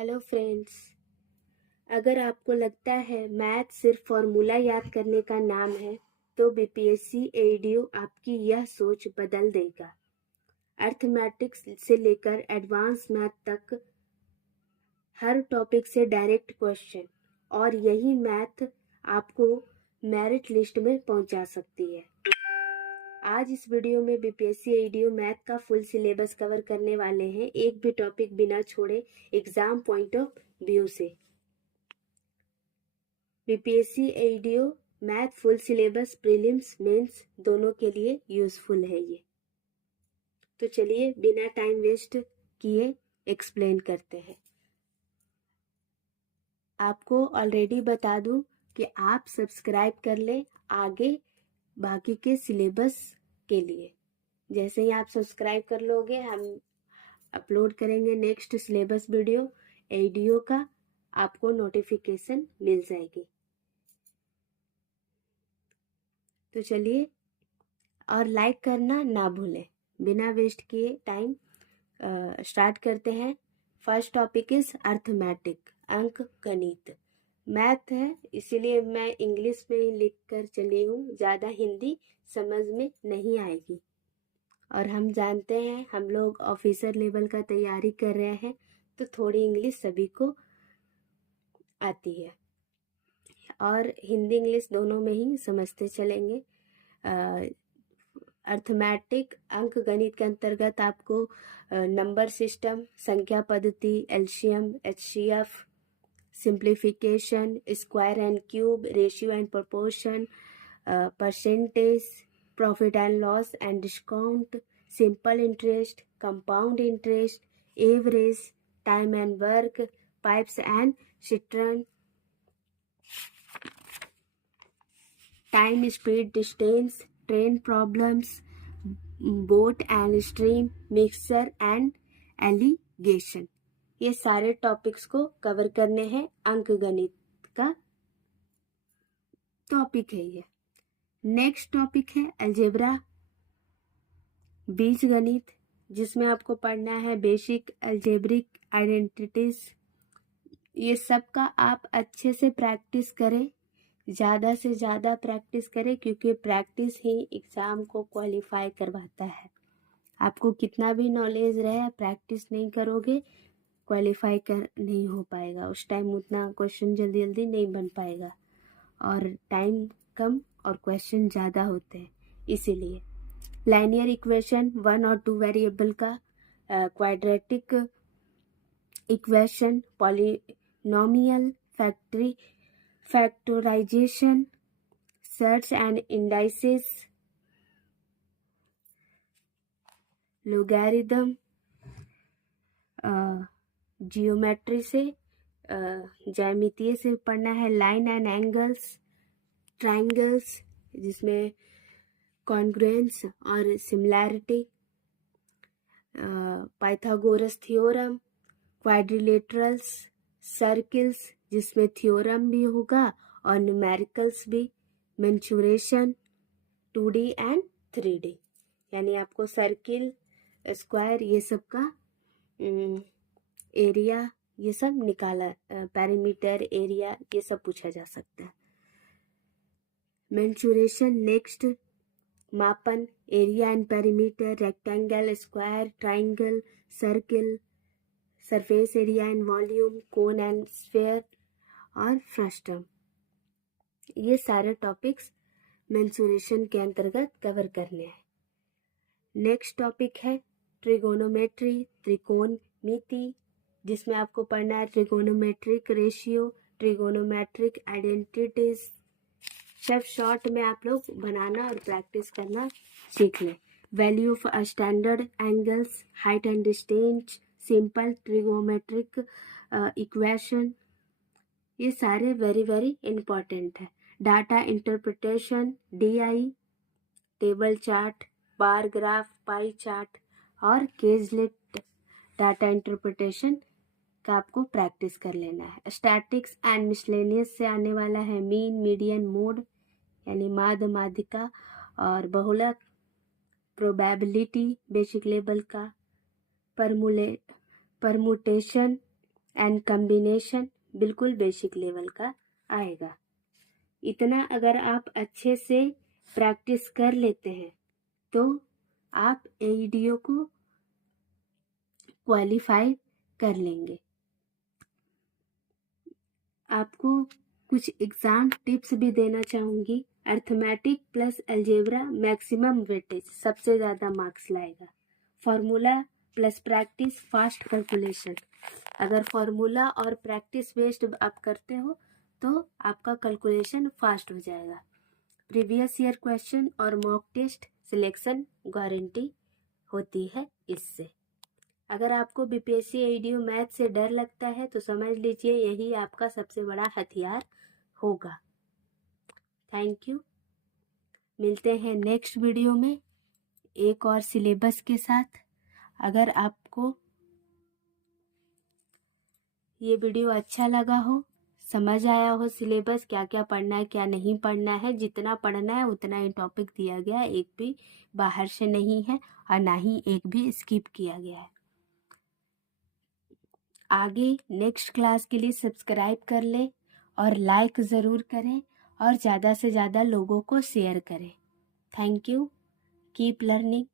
Hello friends. अगर आपको लगता है मैथ सिर्फ फॉर्मूला याद करने का नाम है तो बीपीएससी एडीओ आपकी यह सोच बदल देगा। अर्थमेटिक्स से लेकर एडवांस मैथ तक हर टॉपिक से डायरेक्ट क्वेश्चन, और यही मैथ आपको मेरिट लिस्ट में पहुंचा सकती है। आज इस वीडियो में बीपीएससी एडीओ मैथ का फुल सिलेबस कवर करने वाले हैं, एक भी टॉपिक बिना छोड़े एग्जाम पॉइंट ऑफ व्यू से। BPSC ADO math full syllabus prelims mains दोनों के लिए यूजफुल है ये। तो चलिए बिना टाइम वेस्ट किए एक्सप्लेन करते हैं। आपको ऑलरेडी बता दूं कि आप सब्सक्राइब कर ले आगे बाकी के सिलेबस के लिए। जैसे ही आप सब्सक्राइब कर लोगे, हम अपलोड करेंगे नेक्स्ट सिलेबस वीडियो एडीओ का, आपको नोटिफिकेशन मिल जाएगी। तो चलिए, और लाइक करना ना भूलें। बिना वेस्ट किए टाइम स्टार्ट करते हैं। फर्स्ट टॉपिक इज अर्थमेटिक, अंक गणित। मैथ है इसीलिए मैं इंग्लिश में ही लिख कर चली हूँ, ज़्यादा हिंदी समझ में नहीं आएगी। और हम जानते हैं हम लोग ऑफिसर लेवल का तैयारी कर रहे हैं, तो थोड़ी इंग्लिश सभी को आती है, और हिंदी इंग्लिश दोनों में ही समझते चलेंगे। अर्थमेटिक अंक गणित के अंतर्गत आपको नंबर सिस्टम, संख्या पद्धति, LCM, HCF, simplification, square and cube, ratio and proportion, percentage, profit and loss and discount, simple interest, compound interest, average, time and work, pipes and cistern, time, speed, distance, train problems, boat and stream, mixture and allegation. ये सारे topics को cover करने हैं। अंक गणित का topic है ये। नेक्स्ट टॉपिक है अलजेब्रा, बीज गणित, जिसमें आपको पढ़ना है बेसिक अलजेब्रिक आइडेंटिटीज। ये सब का आप अच्छे से प्रैक्टिस करें, ज़्यादा से ज़्यादा प्रैक्टिस करें, क्योंकि प्रैक्टिस ही एग्ज़ाम को क्वालिफाई करवाता है। आपको कितना भी नॉलेज रहे, प्रैक्टिस नहीं करोगे क्वालिफाई कर नहीं हो पाएगा। उस टाइम उतना क्वेश्चन जल्दी जल्दी नहीं बन पाएगा, और टाइम कम और क्वेश्चन ज़्यादा होते हैं। इसीलिए लाइनियर इक्वेशन, 1 और 2 वेरिएबल का, quadratic equation, polynomial, factorization, surds and indices, logarithm, geometry से, ज्यामितीय से पढ़ना है, लाइन एंड एंगल्स, ट्राइंगल्स जिसमें कॉन्ग्रुएंस और similarity, Pythagoras theorem, quadrilaterals, circles जिसमें थ्योरम भी होगा और न्यूमेरिकल्स भी, मेंसुरेशन, 2D एंड 3D, यानी आपको सर्किल, स्क्वायर, ये सब का एरिया ये सब निकाला, पेरीमीटर, एरिया, ये सब पूछा जा सकता है। मेंसुरेशन नेक्स्ट, मापन, area and perimeter, rectangle, square, triangle, circle, surface area and volume, cone and sphere और फ्रस्टम। ये सारे टॉपिक्स मेंसुरेशन के अंतर्गत कवर करने हैं। नेक्स्ट टॉपिक है ट्रिगोनोमेट्री, त्रिकोणमिति, जिसमें आपको पढ़ना है ट्रिगोनोमेट्रिक रेशियो, ट्रिगोनोमेट्रिक आइडेंटिटीज। सब शॉर्ट में आप लोग बनाना और प्रैक्टिस करना सीख लें। Value of standard angles, height and distance, simple trigonometric equation, ये सारे वेरी वेरी इंपॉर्टेंट है। Data interpretation, DI, table chart, bar graph, pie chart और केजलेट डाटा इंटरप्रिटेशन का आपको प्रैक्टिस कर लेना है। स्टैटिक्स एंड मिसलेनियस से आने वाला है मीन, मीडियन, मोड यानी माध्य, माध्यिका और बहुलक, प्रोबेबिलिटी बेसिक लेवल का, परमुटेशन, एंड कम्बिनेशन बिल्कुल बेसिक लेवल का आएगा। इतना अगर आप अच्छे से प्रैक्टिस कर लेते हैं तो आप एईडीओ को क्वालिफाई कर लेंगे। आपको कुछ एग्जाम टिप्स भी देना चाहूँगी। Arithmetic plus algebra maximum weightage सबसे ज़्यादा मार्क्स लाएगा। Formula plus practice fast calculation, अगर फार्मूला और प्रैक्टिस बेस्ड आप करते हो तो आपका कैलकुलेशन फास्ट हो जाएगा। प्रीवियस ईयर क्वेश्चन और मॉक टेस्ट सिलेक्शन गारंटी होती है इससे। अगर आपको बीपीएससी एईडीओ मैथ से डर लगता है तो समझ लीजिए यही आपका सबसे बड़ा हथियार होगा। Thank you. मिलते हैं नेक्स्ट वीडियो में एक और सिलेबस के साथ। अगर आपको ये वीडियो अच्छा लगा हो, समझ आया हो सिलेबस क्या क्या पढ़ना है क्या नहीं पढ़ना है, जितना पढ़ना है उतना ही टॉपिक दिया गया है, एक भी बाहर से नहीं है और ना ही एक भी स्किप किया गया है। आगे नेक्स्ट क्लास के लिए सब्सक्राइब कर लें और लाइक ज़रूर करें और ज़्यादा से ज़्यादा लोगों को शेयर करें। Thank you. Keep learning.